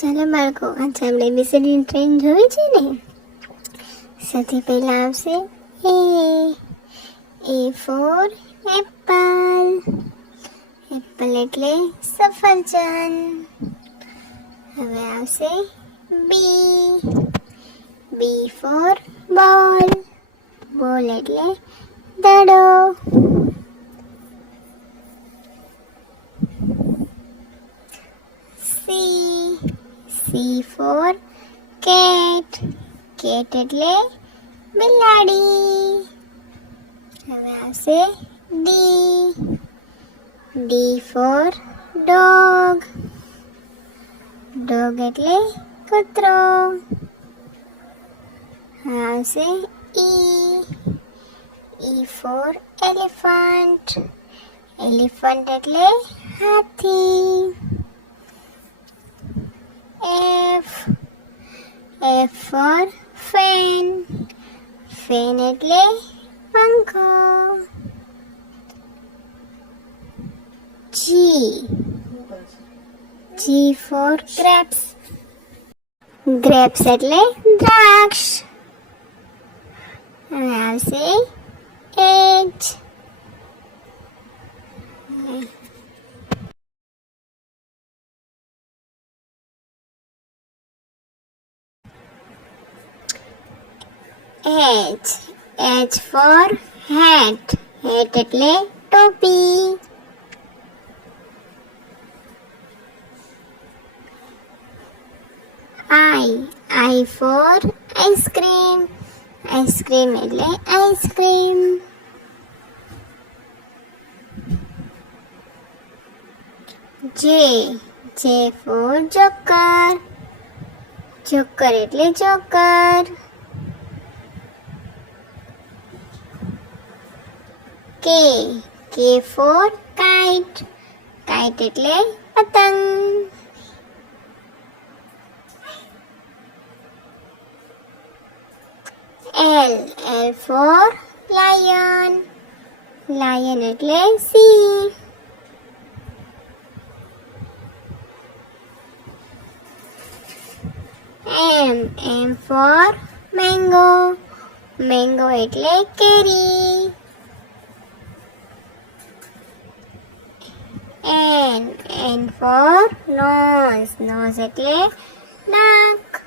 ચાલો બાળકો, આજે આપણે એબીસીડી ટ્રેન જોઈ છે ને. સૌથી પહેલા આવશે એ ફોર એપલ. એપલ એટલે સફરજન. હવે આવશે બી ફોર બોલ. બોલ એટલે દડો. C four cat. કેટ એટલે બિલાડી. હવે આવશે ડી ફોર ડોગ. ડોગ એટલે કૂતરો. આવશે ઈ ફોર એલિફન્ટ. એલિફન્ટ એટલે હાથી. F for fan. ફેન એટલે પંખો. G four grapes. ગ્રેપ્સ એટલે દ્રાક્ષ. હવે આવશે H for hat. Hat એટલે ટોપી. I for ice cream. Ice cream એટલે ice cream. J for joker. Joker એટલે joker. K for kite. Kite એટલે પતંગ. L for lion. Lion એટલે સિંહ. M for mango. Mango એટલે કેરી. N for nose. Nose એટલે નાક.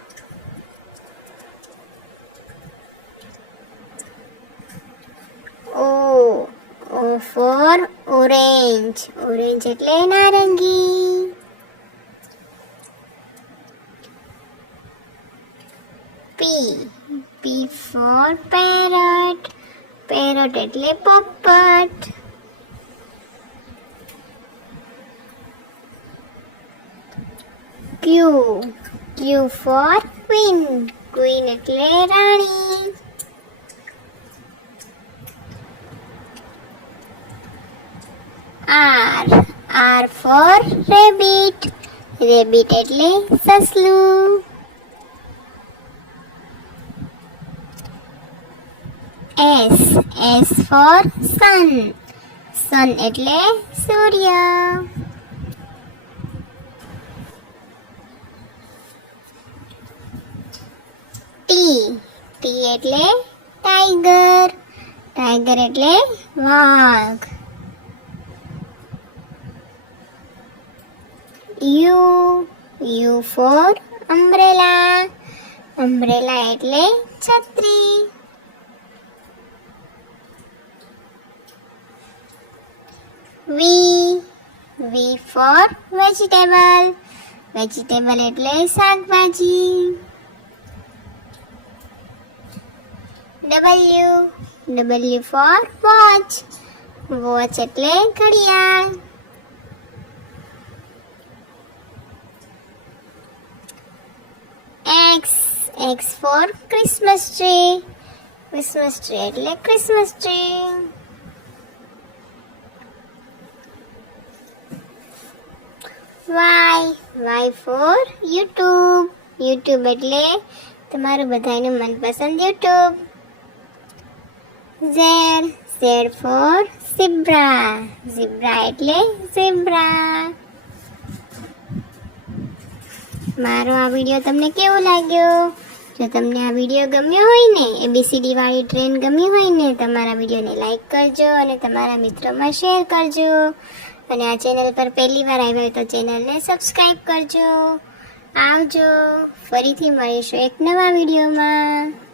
O for orange. Orange એટલે નારંગી. P for parrot. Parrot એટલે પોપટ. Q for queen. Queen એટલે રાણી. R for rabbit. Rabbit એટલે સસલું. S for sun. Sun એટલે સૂર્ય. T એટલે ટાઈગર. ટાઈગર એટલે વાઘ. U for umbrella. Umbrella એટલે છત્રી. V for vegetable. Vegetable એટલે શાકભાજી. W for watch. Watch એટલે ઘડિયાળ. X for Christmas tree. Christmas tree એટલે Christmas tree. Y for YouTube. YouTube એટલે તમારું બધાનું મનપસંદ YouTube. Z for zebra. Zebra એટલે zebra. મારો આ વિડીયો તમને કેવો લાગ્યો? જો તમને આ વિડીયો ગમ્યો હોય ને, ABCD વાળી ટ્રેન ગમી હોય ને, તમારા વિડીયોને લાઈક કરજો અને તમારા મિત્રોમાં શેર કરજો. અને આ ચેનલ પર પહેલી વાર આવ્યા હોય તો ચેનલને સબસ્ક્રાઈબ કરજો. આવજો, ફરીથી મળીશું એક નવા વિડીયોમાં.